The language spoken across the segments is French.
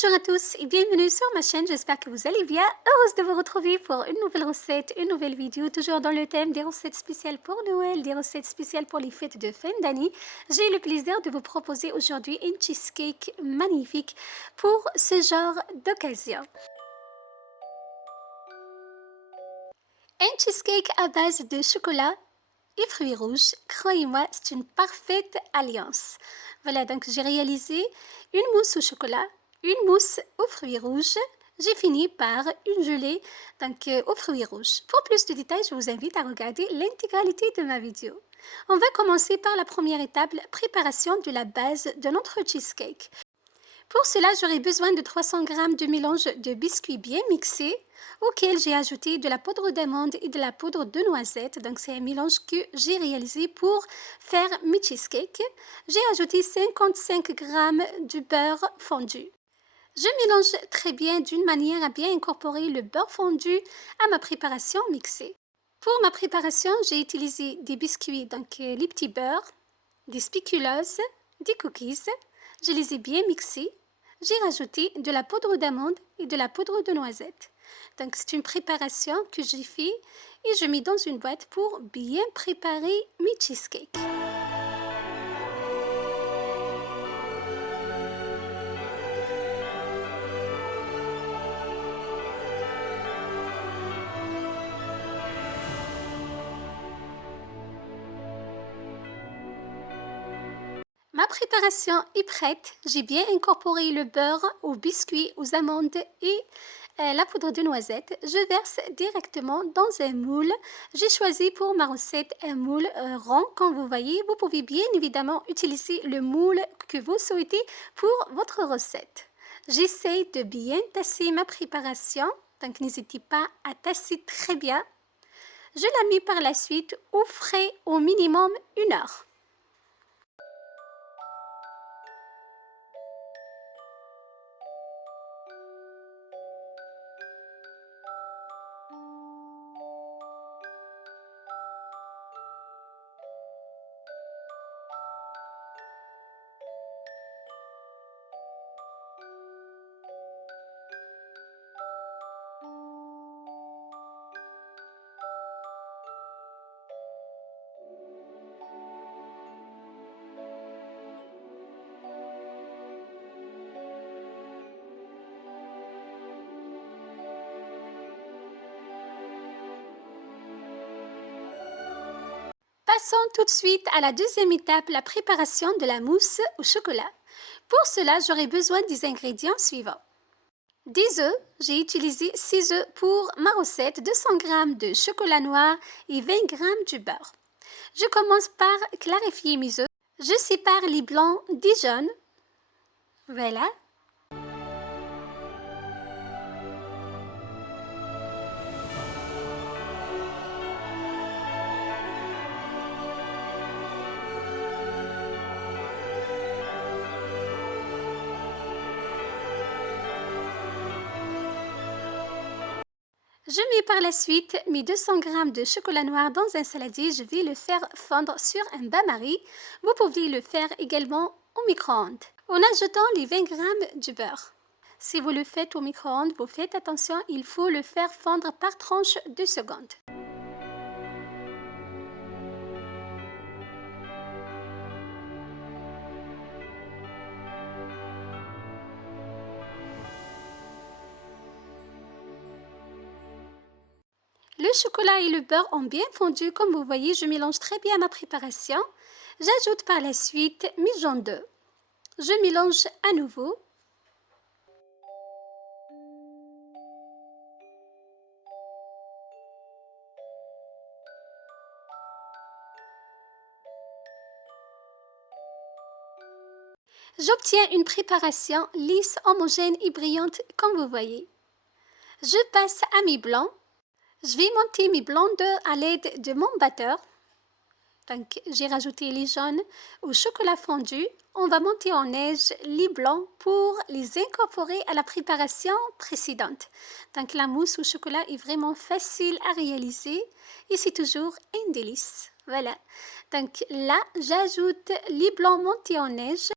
Bonjour à tous et bienvenue sur ma chaîne, j'espère que vous allez bien. Heureuse de vous retrouver pour une nouvelle recette, une nouvelle vidéo, toujours dans le thème des recettes spéciales pour Noël, des recettes spéciales pour les fêtes de fin d'année. J'ai le plaisir de vous proposer aujourd'hui une cheesecake magnifique pour ce genre d'occasion. Un cheesecake à base de chocolat et fruits rouges, croyez-moi, c'est une parfaite alliance. Voilà, donc j'ai réalisé une mousse au chocolat, une mousse aux fruits rouges. J'ai fini par une gelée aux fruits rouges. Pour plus de détails, je vous invite à regarder l'intégralité de ma vidéo. On va commencer par la première étape, la préparation de la base de notre cheesecake. Pour cela, j'aurai besoin de 300 g de mélange de biscuits bien mixés, auquel j'ai ajouté de la poudre d'amande et de la poudre de noisette. Donc, c'est un mélange que j'ai réalisé pour faire mes cheesecakes. J'ai ajouté 55 g de beurre fondu. Je mélange très bien d'une manière à bien incorporer le beurre fondu à ma préparation mixée. Pour ma préparation, j'ai utilisé des biscuits, les petits beurres, des spéculoos, des cookies. Je les ai bien mixés. J'ai rajouté de la poudre d'amande et de la poudre de noisette. Donc, c'est une préparation que j'ai fait et je mets dans une boîte pour bien préparer mes cheesecakes. Ma préparation est prête. J'ai bien incorporé le beurre aux biscuits, aux amandes et la poudre de noisette. Je verse directement dans un moule. J'ai choisi pour ma recette un moule rond, comme vous voyez. Vous pouvez bien évidemment utiliser le moule que vous souhaitez pour votre recette. J'essaie de bien tasser ma préparation, donc n'hésitez pas à tasser très bien. Je la mets par la suite au frais au minimum 1 heure. Passons tout de suite à la deuxième étape, la préparation de la mousse au chocolat. Pour cela, j'aurai besoin des ingrédients suivants. Des œufs, j'ai utilisé 6 œufs pour ma recette, 200 g de chocolat noir et 20 g de beurre. Je commence par clarifier mes œufs. Je sépare les blancs des jaunes. Voilà. Je mets par la suite mes 200 g de chocolat noir dans un saladier. Je vais le faire fondre sur un bain-marie. Vous pouvez le faire également au micro-ondes en ajoutant les 20 g de beurre. Si vous le faites au micro-ondes, vous faites attention, il faut le faire fondre par tranche de secondes. Le chocolat et le beurre ont bien fondu. Comme vous voyez, je mélange très bien ma préparation. J'ajoute par la suite mes jaunes d'œufs. Je mélange à nouveau. J'obtiens une préparation lisse, homogène et brillante comme vous voyez. Je passe à mes blancs. Je vais monter mes blancs d'œufs à l'aide de mon batteur. Donc, j'ai rajouté les jaunes au chocolat fondu. On va monter en neige les blancs pour les incorporer à la préparation précédente. Donc, la mousse au chocolat est vraiment facile à réaliser et c'est toujours un délice. Voilà. Donc là, j'ajoute les blancs montés en neige.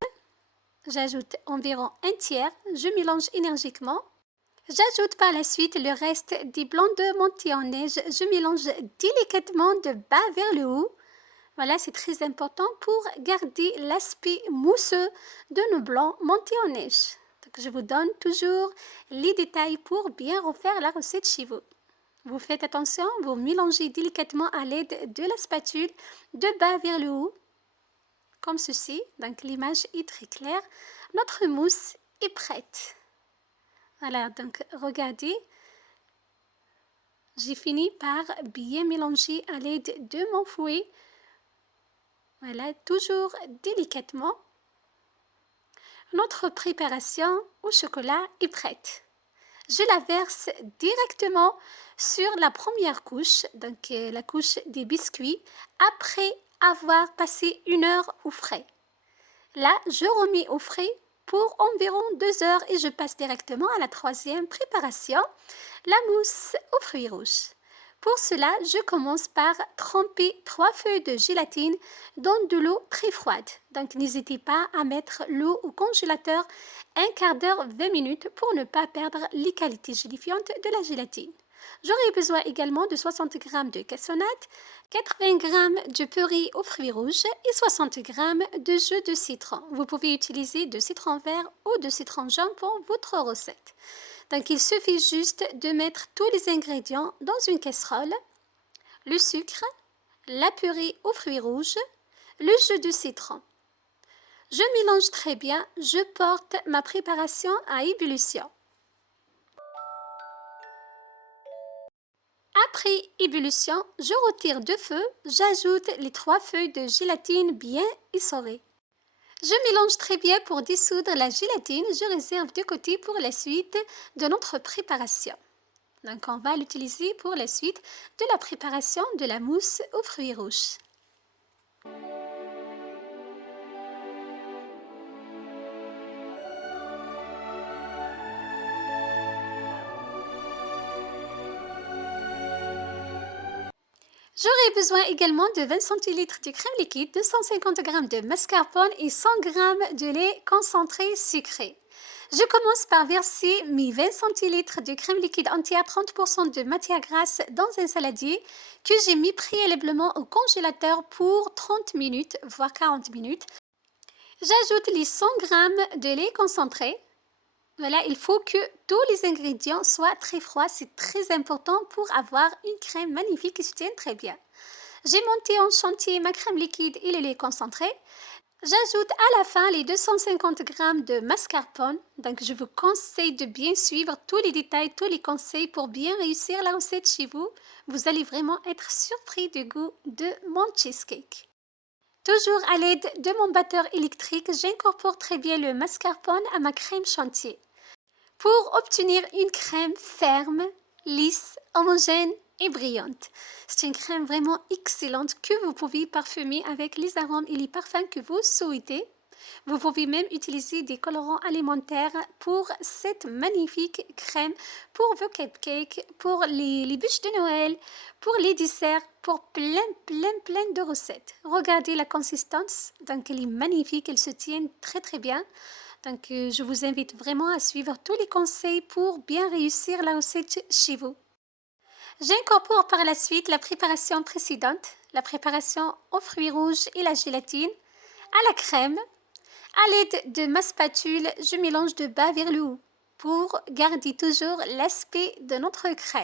J'ajoute environ un tiers. Je mélange énergiquement. J'ajoute par la suite le reste des blancs de monter en neige. Je mélange délicatement de bas vers le haut. Voilà, c'est très important pour garder l'aspect mousseux de nos blancs montés en neige. Donc, je vous donne toujours les détails pour bien refaire la recette chez vous. Vous faites attention, vous mélangez délicatement à l'aide de la spatule de bas vers le haut, comme ceci. Donc, l'image est très claire. Notre mousse est prête. Voilà, donc regardez. J'ai fini par bien mélanger à l'aide de mon fouet. Voilà, toujours délicatement. Notre préparation au chocolat est prête. Je la verse directement sur la première couche, donc la couche des biscuits, après avoir passé 1 heure au frais. Là, je remets au frais pour environ 2 heures et je passe directement à la troisième préparation, la mousse aux fruits rouges. Pour cela, je commence par tremper 3 feuilles de gélatine dans de l'eau très froide. Donc, n'hésitez pas à mettre l'eau au congélateur un quart d'heure, 20 minutes pour ne pas perdre les qualités gélifiantes de la gélatine. J'aurai besoin également de 60 g de cassonade, 80 g de purée aux fruits rouges et 60 g de jus de citron. Vous pouvez utiliser de citron vert ou de citron jaune pour votre recette. Donc, il suffit juste de mettre tous les ingrédients dans une casserole, le sucre, la purée aux fruits rouges, le jus de citron. Je mélange très bien, je porte ma préparation à ébullition. Après ébullition, je retire de feu, j'ajoute les 3 feuilles de gélatine bien essorées. Je mélange très bien pour dissoudre la gélatine, je réserve de côté pour la suite de notre préparation. Donc, on va l'utiliser pour la suite de la préparation de la mousse aux fruits rouges. J'aurai besoin également de 20 centilitres de crème liquide, 250 g de mascarpone et 100 g de lait concentré sucré. Je commence par verser mes 20 centilitres de crème liquide entière, 30% de matière grasse dans un saladier que j'ai mis préalablement au congélateur pour 30 minutes, voire 40 minutes. J'ajoute les 100 g de lait concentré. Voilà, il faut que tous les ingrédients soient très froids. C'est très important pour avoir une crème magnifique qui se tienne très bien. J'ai monté en chantier ma crème liquide et le lait concentré. J'ajoute à la fin les 250 g de mascarpone. Donc, je vous conseille de bien suivre tous les détails, tous les conseils pour bien réussir la recette chez vous. Vous allez vraiment être surpris du goût de mon cheesecake. Toujours à l'aide de mon batteur électrique, j'incorpore très bien le mascarpone à ma crème chantier pour obtenir une crème ferme, lisse, homogène et brillante. C'est une crème vraiment excellente que vous pouvez parfumer avec les arômes et les parfums que vous souhaitez. Vous pouvez même utiliser des colorants alimentaires pour cette magnifique crème, pour vos cupcakes, pour les bûches de Noël, pour les desserts, pour plein de recettes. Regardez la consistance, donc elle est magnifique, elle se tient très bien. Donc je vous invite vraiment à suivre tous les conseils pour bien réussir la recette chez vous. J'incorpore par la suite la préparation précédente, la préparation aux fruits rouges et la gélatine, à la crème. À l'aide de ma spatule, je mélange de bas vers le haut pour garder toujours l'aspect de notre crème.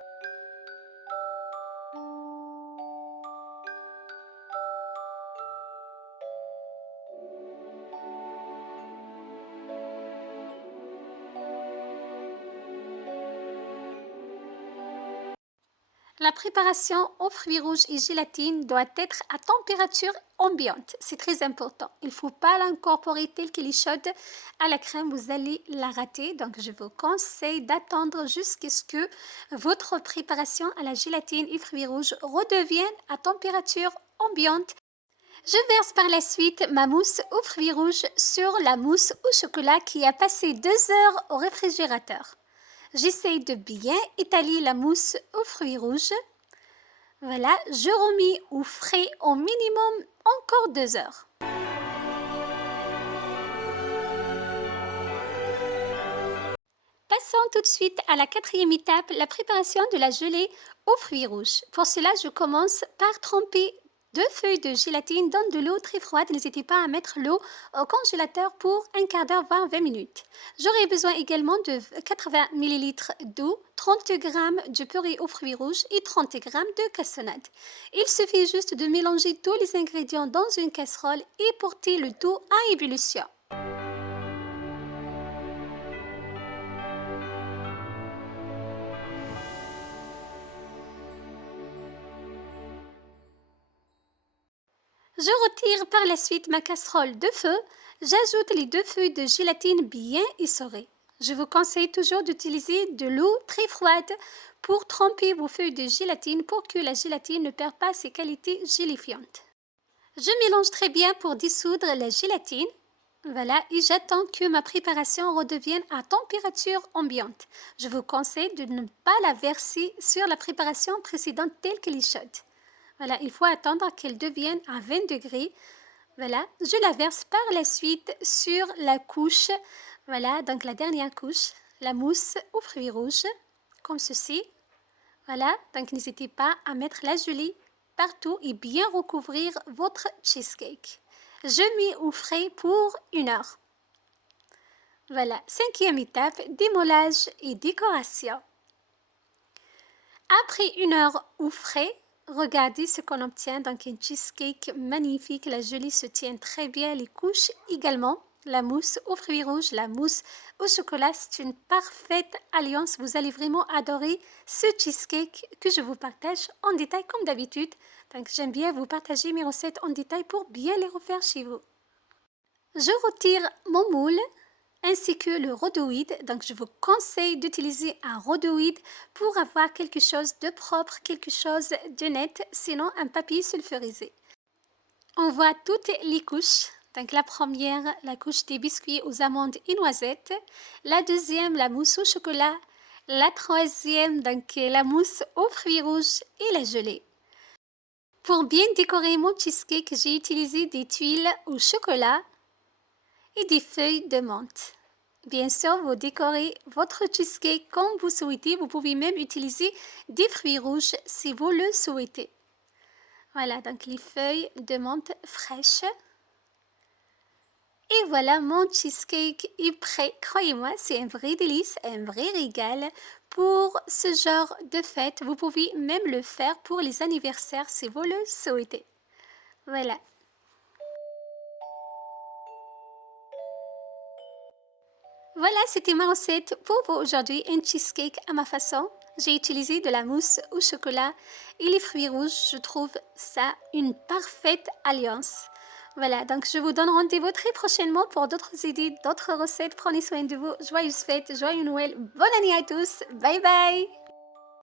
La préparation aux fruits rouges et gélatine doit être à température ambiante. C'est très important. Il ne faut pas l'incorporer telle qu'elle est chaude à la crème. Vous allez la rater. Donc, je vous conseille d'attendre jusqu'à ce que votre préparation à la gélatine et fruits rouges redevienne à température ambiante. Je verse par la suite ma mousse aux fruits rouges sur la mousse au chocolat qui a passé 2 heures au réfrigérateur. J'essaie de bien étaler la mousse aux fruits rouges. Voilà, je remets au frais au minimum encore 2 heures. Passons tout de suite à la quatrième étape, la préparation de la gelée aux fruits rouges. Pour cela, je commence par tremper 2 feuilles de gélatine dans de l'eau très froide. N'hésitez pas à mettre l'eau au congélateur pour un quart d'heure, voire 20 minutes. J'aurai besoin également de 80 ml d'eau, 30 g de purée aux fruits rouges et 30 g de cassonade. Il suffit juste de mélanger tous les ingrédients dans une casserole et porter le tout à ébullition. Je retire par la suite ma casserole de feu. J'ajoute les 2 feuilles de gélatine bien essorées. Je vous conseille toujours d'utiliser de l'eau très froide pour tremper vos feuilles de gélatine pour que la gélatine ne perde pas ses qualités gélifiantes. Je mélange très bien pour dissoudre la gélatine. Voilà, et j'attends que ma préparation redevienne à température ambiante. Je vous conseille de ne pas la verser sur la préparation précédente telle qu'elle est chaude. Voilà, il faut attendre qu'elle devienne à 20 degrés. Voilà, je la verse par la suite sur la couche. Voilà, donc la dernière couche, la mousse aux fruits rouges, comme ceci. Voilà, donc n'hésitez pas à mettre la gelée partout et bien recouvrir votre cheesecake. Je mets au frais pour 1 heure. Voilà, cinquième étape, démollage et décoration. Après 1 heure au frais, regardez ce qu'on obtient, donc un cheesecake magnifique. La gelée se tient très bien, les couches également. La mousse aux fruits rouges, la mousse au chocolat, c'est une parfaite alliance. Vous allez vraiment adorer ce cheesecake que je vous partage en détail comme d'habitude. Donc j'aime bien vous partager mes recettes en détail pour bien les refaire chez vous. Je retire mon moule ainsi que le rhodoïde. Donc, je vous conseille d'utiliser un rhodoïde pour avoir quelque chose de propre, quelque chose de net, sinon un papier sulfurisé. On voit toutes les couches. Donc, la première, la couche des biscuits aux amandes et noisettes. La deuxième, la mousse au chocolat. La troisième, donc la mousse aux fruits rouges et la gelée. Pour bien décorer mon cheesecake, j'ai utilisé des tuiles au chocolat et des feuilles de menthe. Bien sûr, vous décorez votre cheesecake comme vous souhaitez. Vous pouvez même utiliser des fruits rouges si vous le souhaitez. Voilà, donc les feuilles de menthe fraîches. Et voilà, mon cheesecake est prêt. Croyez-moi, c'est un vrai délice, un vrai régal pour ce genre de fête. Vous pouvez même le faire pour les anniversaires si vous le souhaitez. Voilà. Voilà, c'était ma recette pour vous aujourd'hui, un cheesecake à ma façon. J'ai utilisé de la mousse au chocolat et les fruits rouges. Je trouve ça une parfaite alliance. Voilà, donc je vous donne rendez-vous très prochainement pour d'autres idées, d'autres recettes. Prenez soin de vous. Joyeuses fêtes, joyeux Noël. Bonne année à tous. Bye bye.